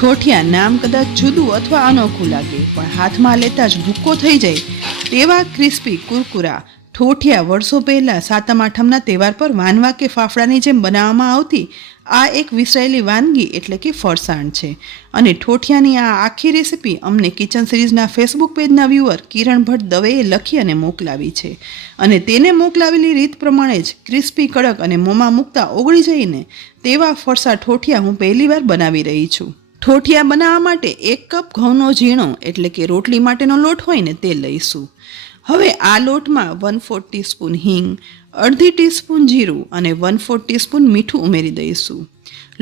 ઠોઠિયા નામ કદાચ જુદું અથવા અનોખું લાગે, પણ હાથમાં લેતા જ ભૂક્કો થઈ જાય તેવા ક્રિસ્પી કુરકુરા ઠોઠિયા વર્ષો પહેલાં સાતમ આઠમના તહેવાર પર વાનવા કે ફાફડાની જેમ બનાવવામાં આવતી આ એક વિસરાયેલી વાનગી એટલે કે ફરસાણ છે. અને ઠોઠિયાની આ આખી રેસીપી અમને કિચન સિરીઝના ફેસબુક પેજના વ્યુઅર કિરણ ભટ્ટ દવેએ લખી અને મોકલાવી છે. અને તેને મોકલાવેલી રીત પ્રમાણે જ ક્રિસ્પી કડક અને મોંમાં મૂકતા ઓગળી જઈને તેવા ફરસા ઠોઠિયા હું પહેલીવાર બનાવી રહી છું. ઠોઠિયા બનાવવા માટે 1 કપ ઘઉંનો ઝીણો એટલે કે રોટલી માટેનો લોટ હોય ને તે લઈશું. હવે આ લોટમાં 1/4 ટીસ્પૂન હિંગ, અડધી ટીસ્પૂન જીરું અને 1/4 ટીસ્પૂન મીઠું ઉમેરી દઈશું.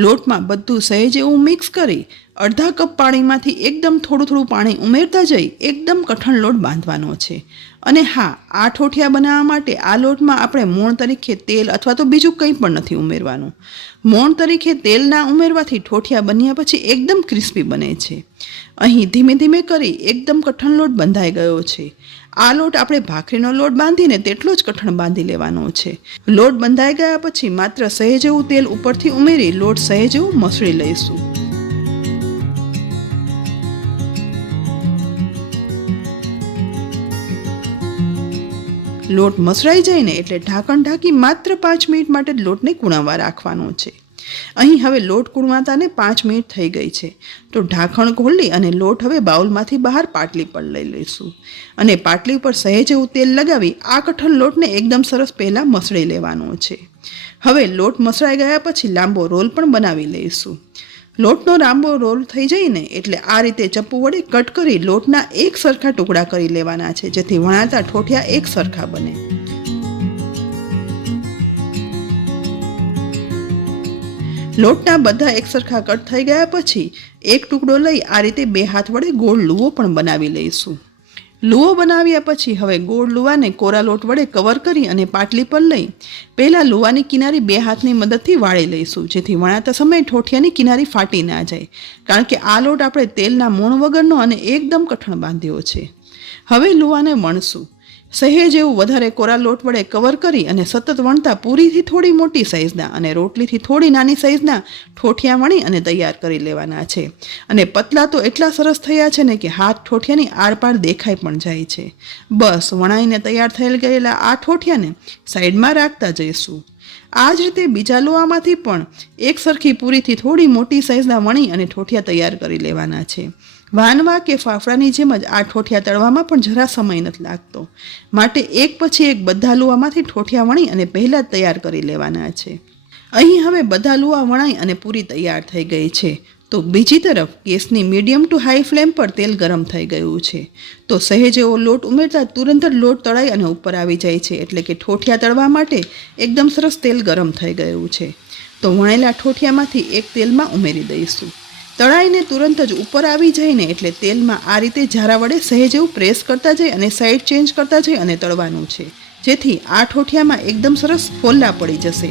લોટમાં બધું સહેજ એવું મિક્સ કરી અડધા કપ પાણીમાંથી એકદમ થોડું પાણી ઉમેરતા જઈ એકદમ કઠણ લોટ બાંધવાનો છે. અને હા, આ ઠોઠિયા બનાવવા માટે આ લોટમાં આપણે મોણ તરીકે તેલ અથવા તો બીજું કંઈ પણ નથી ઉમેરવાનું. મોણ તરીકે તેલ ના ઉમેરવાથી ઠોઠિયા બન્યા પછી એકદમ ક્રિસ્પી બને છે. અહીં ધીમે ધીમે કરી એકદમ કઠણ લોટ બંધાઈ ગયો છે. આ લોટ આપણે ભાખરીનો લોટ બાંધીને તેટલો જ કઠણ બાંધી લેવાનો છે. લોટ બંધાઈ ગયા પછી માત્ર સહેજ એવું તેલ ઉપરથી ઉમેરી લોટ સહેજ એવું મસળી લઈશું. લોટ મસળાઈ જાય ને એટલે ઢાંકણ ઢાંકી માત્ર 5 મિનિટ માટે જ લોટને કૂણવવા રાખવાનો છે. અહીં હવે લોટ કૂણવાતાને 5 મિનિટ થઈ ગઈ છે, તો ઢાંકણ ખોલી અને લોટ હવે બાઉલમાંથી બહાર પાટલી પર લઈ લઈશું. અને પાટલી પર સહેજ એવું તેલ લગાવી આ કઠણ લોટને એકદમ સરસ પહેલાં મસળી લેવાનો છે. હવે લોટ મસળાઈ ગયા પછી લાંબો રોલ પણ બનાવી લઈશું. લોટનો લાંબો રોલ થઈ જાય ને એટલે આ રીતે ચપ્પુ વડે કટ કરી લોટના એક સરખા ટુકડા કરી લેવાના છે, જેથી વણાતા ઠોઠિયા એક સરખા બને. લોટના બધા એક સરખા કટ થઈ ગયા પછી એક ટુકડો લઈ આ રીતે 2 હાથ વડે ગોળ લુવો પણ બનાવી લઈશું. લુવો બનાવ્યા પછી હવે ગોળ લુવાને કોરા લોટ વડે કવર કરી અને પાટલી પર લઈ પહેલાં લુવાની કિનારી 2 હાથની મદદથી વાળી લઈશું, જેથી વણાતા સમયે ઠોઠિયાની કિનારી ફાટી ના જાય, કારણ કે આ લોટ આપણે તેલના મોણ વગરનો અને એકદમ કઠણ બાંધ્યો છે. હવે લુવાને વણશું. સહેજ એવું વધારે કોરા લોટ વડે કવર કરી અને સતત વણતા પૂરીથી થોડી મોટી સાઇઝના અને રોટલીથી થોડી નાની સાઇઝના ઠોઠિયા વણી અને તૈયાર કરી લેવાના છે. અને પતલા તો એટલા સરસ થયા છે ને કે હાથ ઠોઠિયાની આરપાર દેખાઈ પણ જાય છે. બસ વણાઈને તૈયાર થઈ ગયેલા આ ઠોઠિયાને સાઈડમાં રાખતા જઈશું. આ જ રીતે બીજા લોહામાંથી પણ એક સરખી પૂરીથી થોડી મોટી સાઇઝના વણી અને ઠોઠિયા તૈયાર કરી લેવાના છે. વાનવા કે ફાફડાની જેમ જ આ ઠોઠિયા તળવામાં પણ જરા સમય નથી લાગતો, માટે એક પછી એક બધા લુવામાંથી ઠોઠિયા વણી અને પહેલાં જ તૈયાર કરી લેવાના છે. અહીં હવે બધા લુવા વણાઈ અને પૂરી તૈયાર થઈ ગઈ છે. તો બીજી તરફ ગેસની મીડિયમ ટુ હાઈ ફ્લેમ પર તેલ ગરમ થઈ ગયું છે. તો સહેજ એવો લોટ ઉમેરતા તુરંત જ લોટ તળાઈ અને ઉપર આવી જાય છે, એટલે કે ઠોઠિયા તળવા માટે એકદમ સરસ તેલ ગરમ થઈ ગયું છે. તો વણેલા ઠોઠિયામાંથી એક તેલમાં ઉમેરી દઈશું. તળાઈને તુરંત જ ઉપર આવી જાય ને એટલે તેલમાં આ રીતે ઝારા વડે સહેજ એવું પ્રેસ કરતા જઈ અને સાઈડ ચેન્જ કરતા જઈ અને તળવાનું છે, જેથી આ ઠોઠિયામાં એકદમ સરસ ફોલ્લા પડી જશે.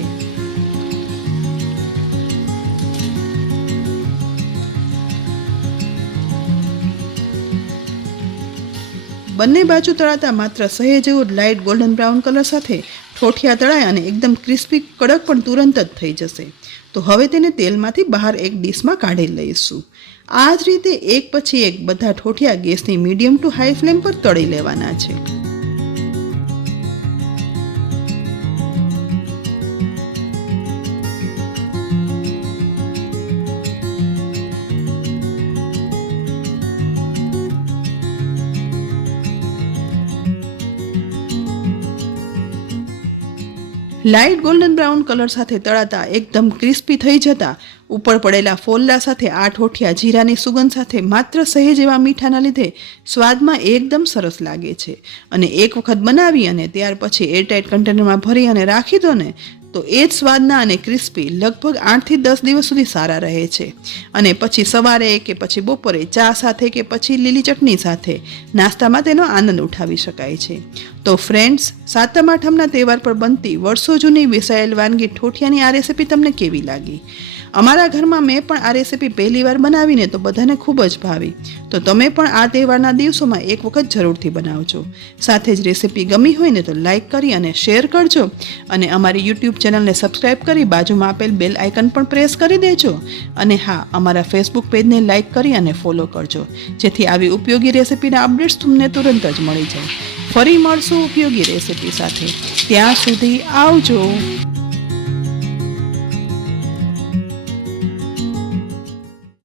બંને બાજુ તળાતા માત્ર સહેજ એવું લાઇટ ગોલ્ડન બ્રાઉન કલર સાથે ઠોઠિયા તળાય અને એકદમ ક્રિસ્પી કડક પણ તુરંત જ થઈ જશે. તો હવે તેને તેલમાંથી બહાર એક ડીશમાં કાઢી લઈશું. આ જ રીતે એક પછી એક બધા ઠોઠિયા ગેસની મીડિયમ ટુ હાઈ ફ્લેમ પર તળી લેવાના છે. લાઇટ ગોલ્ડન બ્રાઉન કલર સાથે તળાતા એકદમ ક્રિસ્પી થઈ જતા ઉપર પડેલા ફોલ્લા સાથે આ ઠોઠિયા જીરાની સુગંધ સાથે માત્ર સહેજ એવા મીઠાના લીધે સ્વાદમાં એકદમ સરસ લાગે છે. અને એક વખત બનાવી અને ત્યાર પછી એરટાઇટ કન્ટેનરમાં ભરી અને રાખી દો ને તો એ જ સ્વાદના અને ક્રિસ્પી લગભગ 8 થી 10 દિવસ સુધી સારા રહે છે. અને પછી સવારે કે પછી બપોરે ચા સાથે કે પછી લીલી ચટણી સાથે નાસ્તામાં તેનો આનંદ ઉઠાવી શકાય છે. તો ફ્રેન્ડ્સ, સાતમ આઠમના તહેવાર પર બનતી વર્ષો જૂની વિસાયેલ વાનગી ઠોઠિયાની આ રેસીપી તમને કેવી લાગી? અમારા ઘરમાં મેં પણ આ રેસીપી પહેલી વાર બનાવીને તો બધાને ખૂબ જ ભાવી. તો તમે પણ આ તહેવારના દિવસોમાં એક વખત જરૂરથી બનાવજો. સાથે જ રેસીપી ગમી હોય ને તો લાઈક કરી અને શેર કરજો અને અમારી યુટ્યુબ ચેનલને સબસ્ક્રાઈબ કરી બાજુમાં આપેલ બેલ આઇકન પણ પ્રેસ કરી દેજો. અને હા, અમારા ફેસબુક પેજને લાઈક કરી અને ફોલો કરજો, જેથી આવી ઉપયોગી રેસીપીના અપડેટ્સ તમને તુરંત જ મળી જાય. ફરી મળશું ઉપયોગી રેસીપી સાથે. ત્યાં સુધી આવજો.